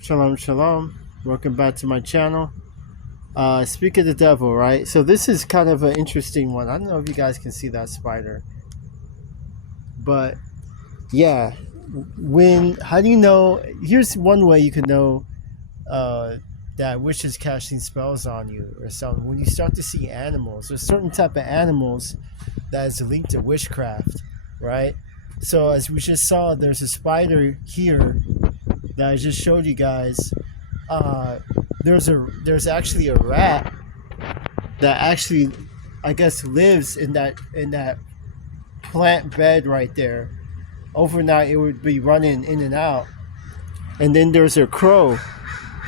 Shalom, shalom. Welcome back to my channel. Speak of the devil, right? So this is kind of an interesting one. I don't know if you guys can see that spider, but yeah. How do you know? Here's one way you can know that a witch is casting spells on you or something. When you start to see animals, there's certain type of animals that is linked to witchcraft, right? So as we just saw, there's a spider here that I just showed you guys. uh, there's actually a rat that actually, I guess, lives in that plant bed right there. Overnight, it would be running in and out. And then there's a crow.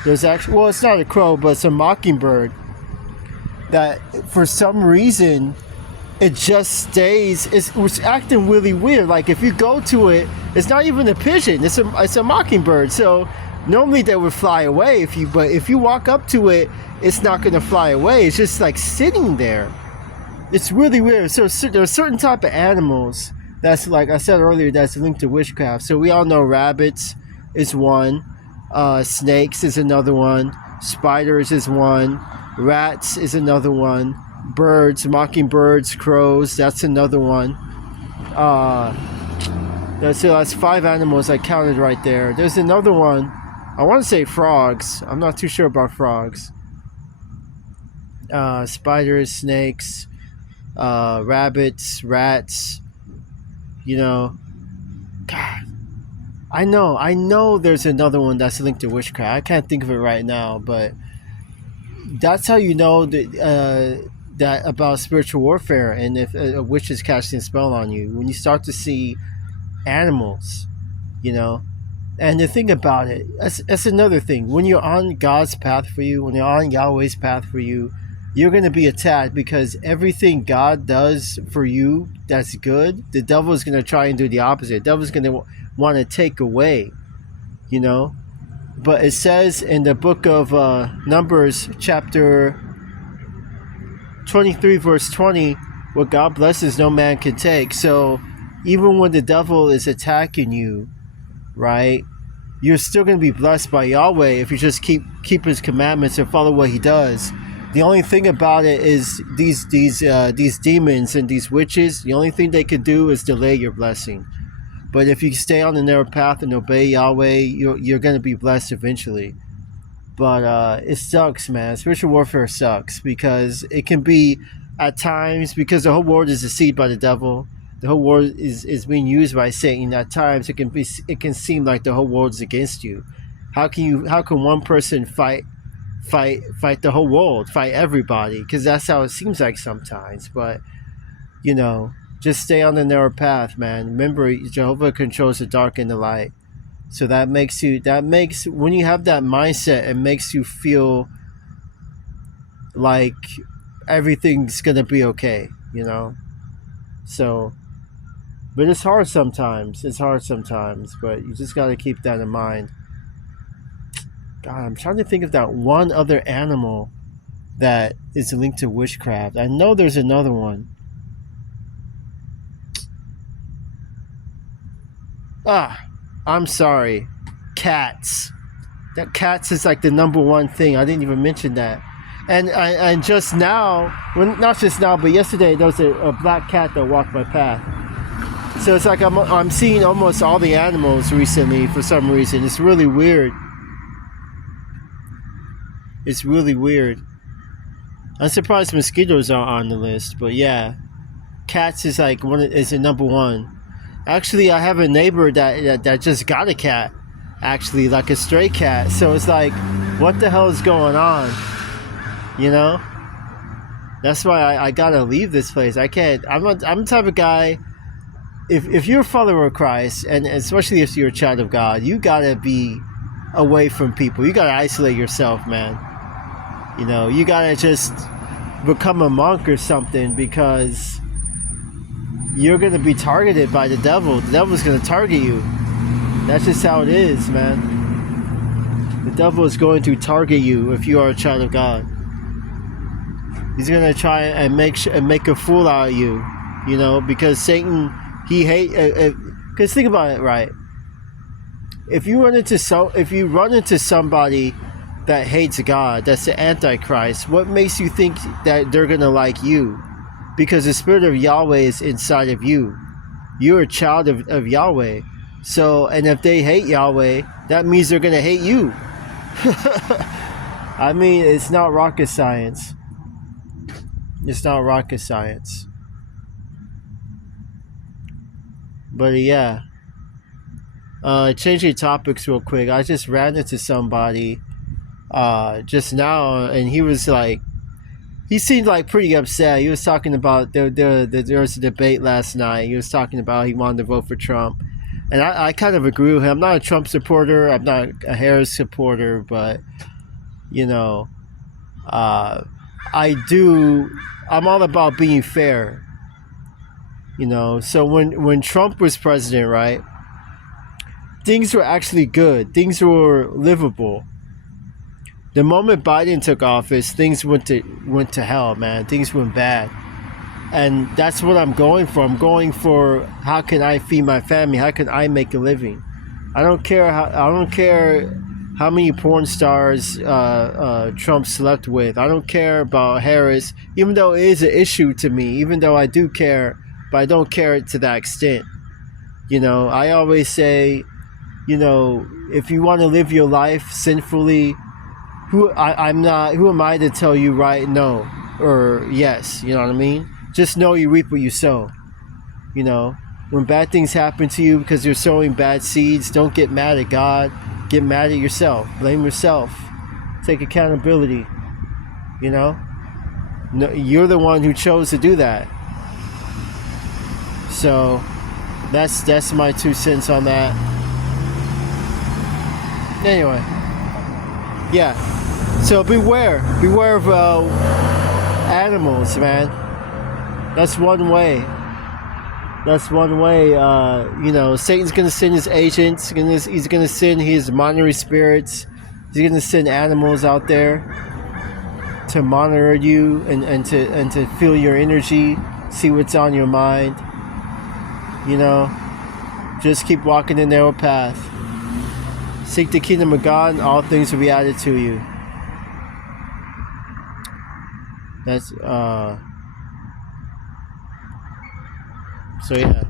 There's actually, well, it's not a crow, but it's a mockingbird that, for some reason, it just stays. It's acting really weird. Like if you go to it, it's not even a pigeon. It's a mockingbird. So normally they would fly away but if you walk up to it, it's not going to fly away. It's just like sitting there. It's really weird. So there are certain type of animals that's, like I said earlier, that's linked to witchcraft. So we all know rabbits is one, snakes is another one, spiders is one, rats is another one, birds, mockingbirds, crows, that's another one. That's 5 animals I counted right there. There's another one. I want to say frogs. I'm not too sure about frogs. Spiders, snakes, rabbits, rats. You know, God, I know. There's another one that's linked to witchcraft. I can't think of it right now, but that's how you know that about spiritual warfare, and if a witch is casting a spell on you, when you start to see animals, you know. And the thing about it, that's another thing. When you're on God's path for you, when you're on Yahweh's path for you, you're going to be attacked, because everything God does for you that's good, the devil is going to try and do the opposite. The devil is going to want to take away, you know. But it says in the book of Numbers, chapter 23, verse 20, what God blesses, no man can take. So even when the devil is attacking you, right, you're still going to be blessed by Yahweh if you just keep his commandments and follow what he does. The only thing about it is these demons and these witches, the only thing they could do is delay your blessing. But if you stay on the narrow path and obey Yahweh, you're going to be blessed eventually. But it sucks, man. Spiritual warfare sucks, because it can be, at times, because the whole world is deceived by the devil. The whole world is being used by Satan. At times, it can seem like the whole world is against you. How can one person fight the whole world, fight everybody? Because that's how it seems like sometimes. But you know, just stay on the narrow path, man. Remember, Jehovah controls the dark and the light. So that makes when you have that mindset, it makes you feel like everything's gonna be okay, you know. So, but it's hard sometimes. But you just gotta keep that in mind. God, I'm trying to think of that one other animal that is linked to witchcraft. I know there's another one. I'm sorry. Cats. That cats is like the number one thing. I didn't even mention that. And just now, well, not just now, but yesterday, there was a black cat that walked my path. So it's like I'm seeing almost all the animals recently for some reason. It's really weird. It's really weird. I'm surprised mosquitoes aren't on the list, but yeah, cats is like is the number one. Actually, I have a neighbor that just got a cat, actually, like a stray cat. So it's like, what the hell is going on? You know? That's why I gotta leave this place. I can't. I'm the type of guy. If you're a follower of Christ, and especially if you're a child of God, you gotta be away from people. You gotta isolate yourself, man. You know, you gotta just become a monk or something, because you're gonna be targeted by the devil. The devil's gonna target you. That's just how it is, man. The devil is going to target you if you are a child of God. He's gonna try and make a fool out of you, you know, because Satan, he hate. Because think about it, right? if you run into somebody that hates God, that's the Antichrist, what makes you think that they're gonna like you? Because the spirit of Yahweh is inside of you. You're a child of Yahweh. So, and if they hate Yahweh, that means they're gonna hate you. I mean, it's not rocket science. It's not rocket science. But yeah. Changing topics real quick. I just ran into somebody just now, and he was like, he seemed like pretty upset. He was talking about there was a debate last night. He was talking about he wanted to vote for Trump, and I kind of agree with him. I'm not a Trump supporter. I'm not a Harris supporter, but you know, I do. I'm all about being fair. You know, so when Trump was president, right? Things were actually good. Things were livable. The moment Biden took office, things went to hell, man. Things went bad, and that's what I'm going for. I'm going for how can I feed my family? How can I make a living? I don't care how many porn stars Trump slept with. I don't care about Harris, even though it is an issue to me. Even though I do care, but I don't care to that extent. You know, I always say, you know, if you want to live your life sinfully, who am I to tell you right no or yes? You know what I mean? Just know you reap what you sow. You know, when bad things happen to you because you're sowing bad seeds, don't get mad at God. Get mad at yourself. Blame yourself. Take accountability. You know, no, you're the one who chose to do that. So that's my 2 cents on that. Anyway, yeah. So beware of animals, man. That's one way. You know, Satan's gonna send his agents. He's gonna send his monitoring spirits. He's gonna send animals out there to monitor you and to feel your energy, see what's on your mind. You know, just keep walking the narrow path. Seek the kingdom of God, and all things will be added to you. That's so yeah.